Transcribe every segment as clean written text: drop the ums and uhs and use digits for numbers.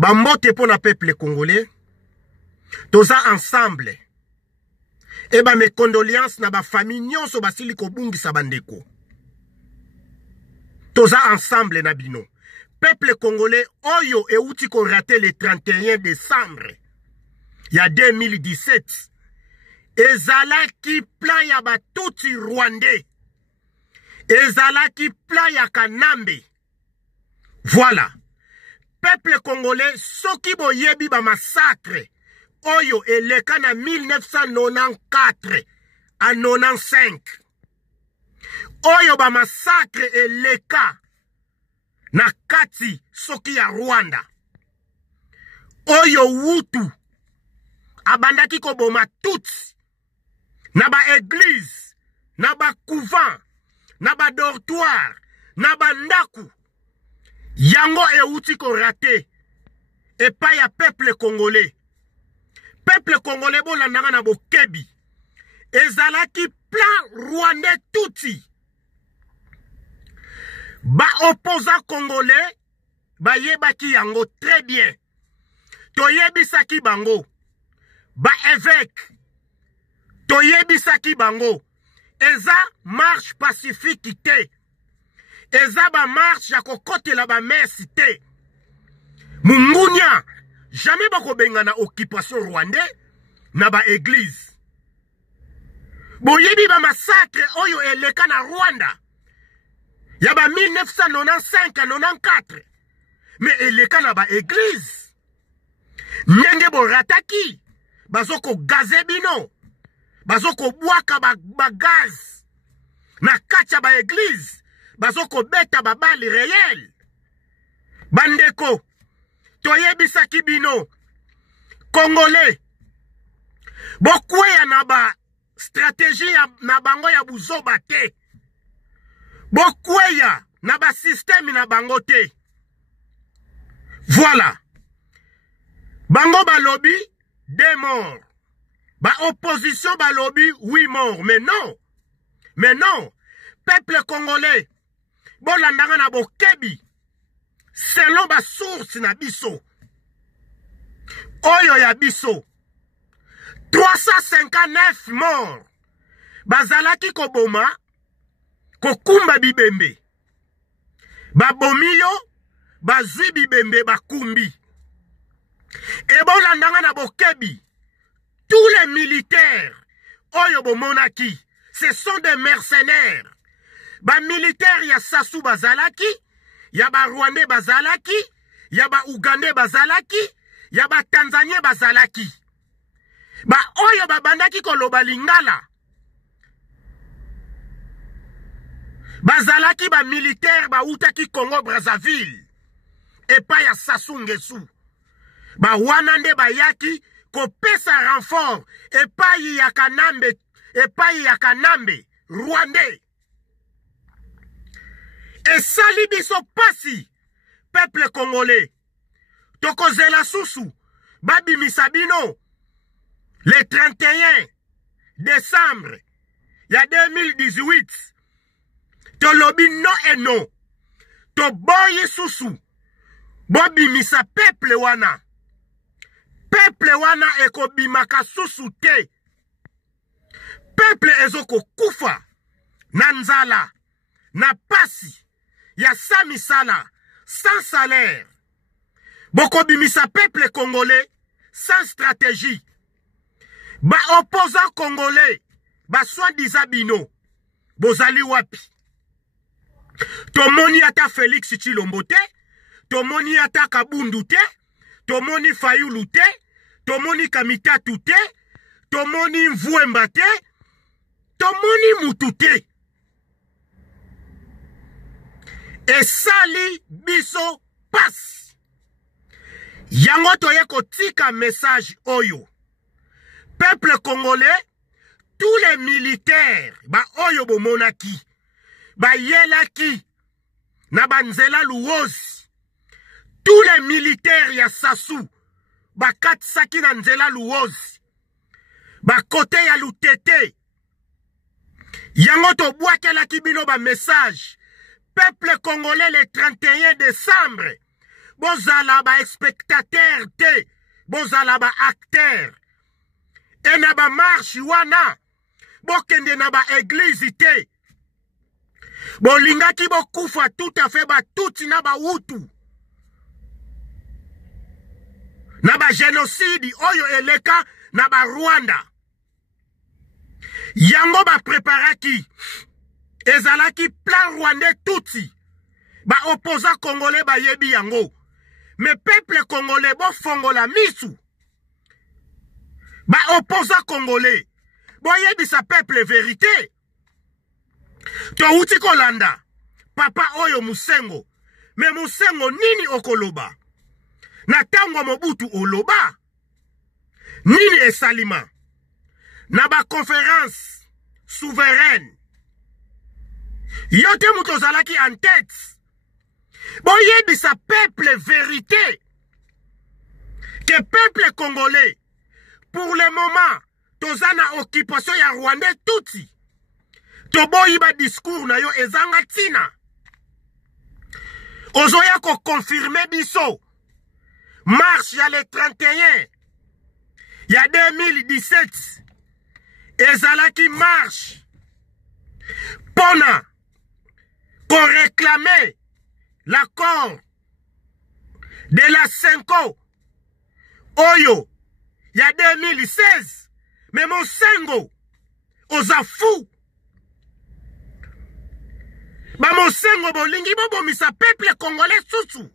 Bambote pour le peuple congolais. Toza ensemble. Et ba mes condoléances na ba famille nyonso basili ko bungisa bandeko. Toza ensemble na bino. Peuple congolais oyo e outi ko raté le 31 décembre. Il y a 2017. Ezalaki plan ya batuti rwandais. Ezalaki plan ya kanambe. Voilà. Peuple congolais, soki boyebi ba massacre. Oyo eleka na 1994 à 95. Oyo ba massacre eleka na kati soki ya Rwanda. Oyo wutu abandaki ko boma tutsi na ba église, na ba couvent, na ba dortoir, na ba ndaku. Yango euti ko raté et pas ya peuple congolais. Peuple congolais bolandanga na bokebi. Ezalaki plan rwandais touti. Ba opposant congolais ba yebaki yango très bien. Toyebisaki bango. Ba évêque. Toyebisaki bango. Eza marche pacifique te. Eza ba marche ya kokote la ba messe te. Mungunya. Jamais bako benga na occupation rwandais na ba église. Boyebi ba massacre oyo eleka na Rwanda. Ya ba 1995 à 94. Mais eleka na ba église. Ndenge bo rataki. Bazoko gazebino. Bazoko bwaka ba gaz. Na kacha ba église. Bazoko beta ba bali réel. Bandeko. Toyebisaki bino. Congolais. Bokweya na ba stratégie na bango ya buzoba te. Bokweya na ba système na bango te. Voilà. Bango balobi 2 morts. Ba opposition balobi 8 morts. Mais non. Mais non. Peuple congolais. Bolandanga na bokebi. Selon ba source na biso. Oyo ya biso. 359 morts. Bazalaki koboma. Kokumba bibembe. Babomiyo. Bazwi bibembe bakumbi. Et bolandanga na bokebi. Tous les militaires. Oyo bomonaki. Ce sont des mercenaires. Ba militaires ya Sassou bazalaki. Yaba Rwandais bazalaki, yaba Ougandais bazalaki, yaba Tanzanien bazalaki. Ba oyo babandaki koloba lingala. Bazalaki ba militaire ba utaki Congo Brazzaville. Et pas ya Sassou Nguesso. Ba wanande bayaki ko pesa renfort et pas ya Kanambe, Rwandais. Et sali biso pasi, peuple congolais. Toko zela susu, babi misabino, le 31 décembre, il y a 2018, to lobi no et non, to boyi susu, babi misa peuple wana. Peuple wana eko bimaka susu te. Peuple ezoko kufa, nanzala, na pasi. Ya samisala, sans salaire. Boko bimisa peuple congolais, sans stratégie. Ba opposant congolais, ba soi-disant bino. Bozali wapi. Tomoni ata Félix Tshilombo te, tomoni ata Kabundu te, tomoni Fayulu te, tomoni Kamitatu te, tomoni Mvuemba te, tomoni Mutu te. Et sali biso passe. Yango toye kotika message oyo. Peuple congolais, tous les militaires, ba oyo bomonaki, ba yelaki, na banzela luozi. Tous les militaires ya Sassou, ba katsaki na nzela luozi. Ba kote ya lutete. Yango to bwakelaki bino ba message. Peuple congolais le 31 décembre. bozala ba spectateur te, bozala ba acteur. E na ba marche wana, bokende na ba église te. Bolingaki bokufa tout à fait ba tuti na ba hutu. Na ba génocide oyo eleka na ba Rwanda. Yango ba preparaki. Ezalaki plan rwandais tuti. Ba opposant congolais ba yebi yango. Mais peuple congolais bo fongola misu. Ba opposant congolais. Bo yebi sa peuple vérité. To uti kolanda. Papa oyo Musengo. Mais Musengo nini okoloba? Na tango Mobutu oloba. Nini esalima. Na ba conférence souveraine. Yote mutozalaki en tête. Boyebi sa peuple vérité. Que peuple congolais. Pour le moment. Tozana occupation ya Rwandais touti. Toboyiba discours na yo ezanga tina. Ozoya ko confirmer biso. Marche ya le 31. Ya 2017. Ezalaki marche. Pona. Qu'on réclamait l'accord de la Senko. Oyo. Ya 2016. Mais mon Sengo. Oza fou. Ba mon Sengo bolingi bobo misa peuple congolais susu.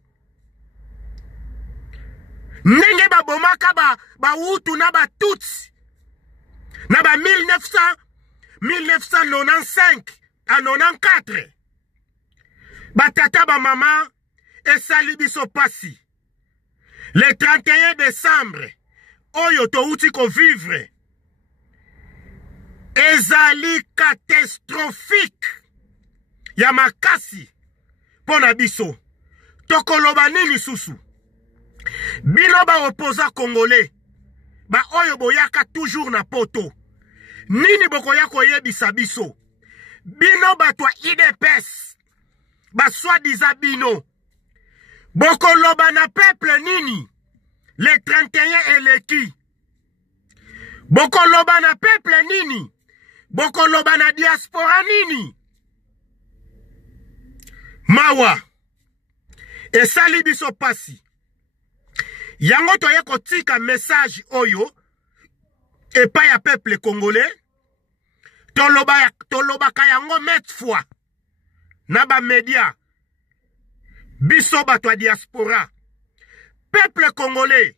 Nenge ba bomaka ba Hutu na ba Tutsi. Na ba 1995 à 94. Ba tata ba mama esali biso pasi. Le 31 décembre. Oyo to uti ko vivre. Ezali catastrophique. Ya makasi. Pona biso. Tokoloba nini susu. Bino ba opposant congolais. Ba oyo boyaka toujours na poto. Nini bokoya koyebisa biso. Bino batwa IDPS. Ba soi-disant bino. Bokoloba na peuple nini. Le 31 eleki. Bokoloba na peuple nini. Bokoloba na diaspora nini. Mawa. Esali biso pasi. Yango toye kotika message oyo. Epa ya peuple congolais. Toloba kayango met fois. Naba media. Biso batwa diaspora. Peuple congolais.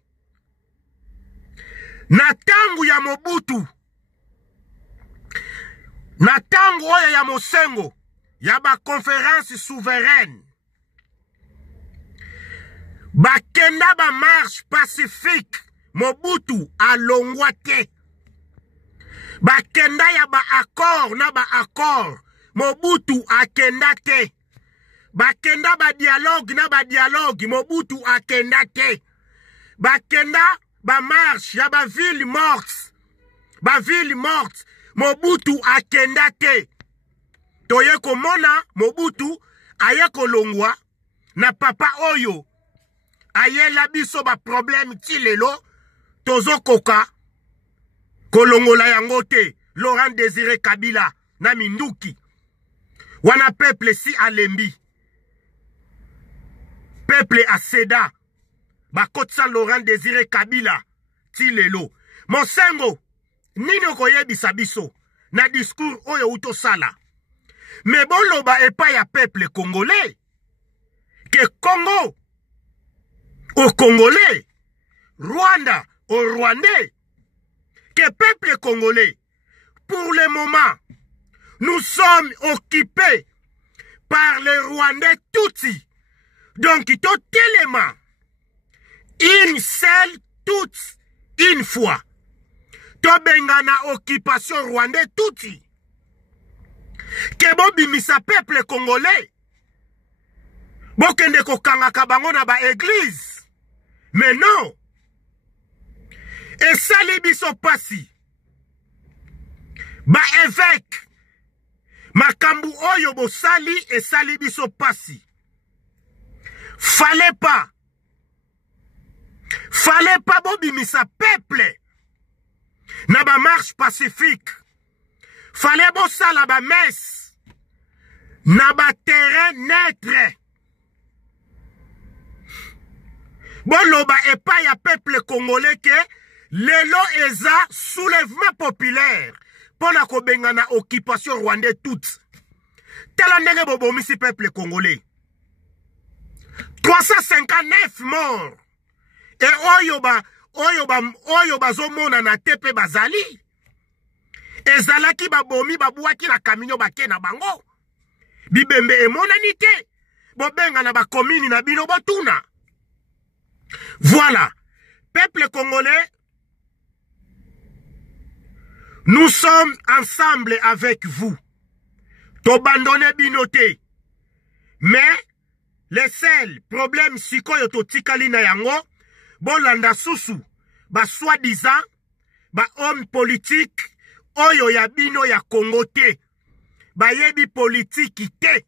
Na tangu ya Mobutu. Na tangu oyo ya Musengo. Ya ba conférence souveraine. Bakenda ba marche pacifique. Mobutu alongwa te. Bakenda ya ba accord na ba accord. Mobutu akenda te. Bakenda ba dialogue na ba dialogue. Mobutu akenda te. Bakenda ba marche ya ba ville morte. Ba ville morte. Mobutu akenda te. Toye komona Mobutu aye kolongwa na papa oyo. Aye la biso ba problème ti lelo. Tozo koka. Kolongola yango te. Laurent Désiré Kabila na Minduki. Wana peuple si alembi. Peuple a Seda. Bakotsa Laurent Désiré Kabila. Ti lelo. Musengo. Nini okoyebisa biso. Na discours oyo uto sala. Mais bon loba epa ya peuple congolais. Que Congo. Au Congolais. Rwanda. Au Rwandais. Que peuple congolais. Pour le moment. Nous sommes occupés par les Rwandais Tutsi. Donc, totalement, une seule, toute, une fois. Tobengana occupation Rwandais Tutsi. Que bimisa peuple congolais. Bokende kokanga kabango na ba église. Mais non. Et sali biso pasi. Ba évêque. Makambu oyo bo sali et sali biso pasi. Fallait pas Fallait pas bobimisa peuple. Na ba marche pacifique. Fallait bosala ba messe. Na ba terrain neutre. Boloba epa ya peuple congolais que lelo eza soulèvement populaire pour la kobengana occupation rwandais toute. Tela ndenge bobomisi peuple congolais. 359 morts. Et oyo bazomona na tepe bazali. Ezalaki babomi babuaki na kaminyo bake na bango. Bibembe emonani te. Bobengana ba komini na bino botuna. Voilà. Peuple congolais, nous sommes ensemble avec vous. Tobandone binote. Mais, les seuls problèmes sikoyo totikali na yango, bolanda susu, ba soi-disant, ba homme politique, oyo ya bino ya Congo te. Ba yebi politique te.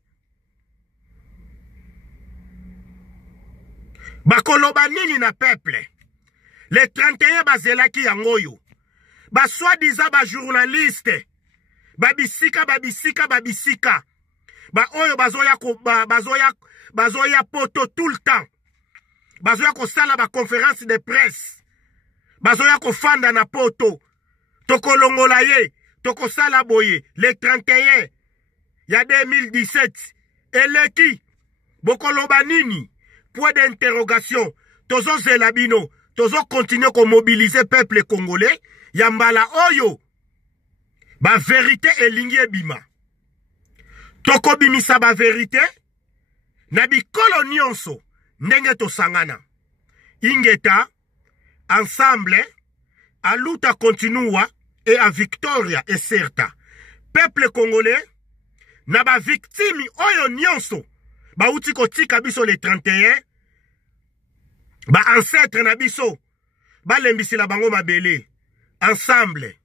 Bakoloba nini na peuple. Le 31 bazelaki yangoyo. Ba soi-disant ba journaliste. Babisika. Ba oyo bazoya poto tout le temps. Bazoya ko sala ba conférence de presse. Bazoya ko fanda na poto. Toko longola ye. Toko sala boye. Le 31 ya 2017. Eleki. Bokoloba nini. Point d'interrogation. Tozo zelabino. Tozo continue ko mobiliser peuple congolais. Yambala oyo. Ba vérité elingi bima. Toko bimisa ba vérité. Nabi kolonyonso. Ndenge to sangana. Ingeta. Ensemble. A luta continua. Et a victoria et certa. Peuple congolais. Naba victime oyo nyonso. Ba uti kotika biso le 31. Ba ancêtre na biso. Ba lembisi la bango mabele. Ensemble.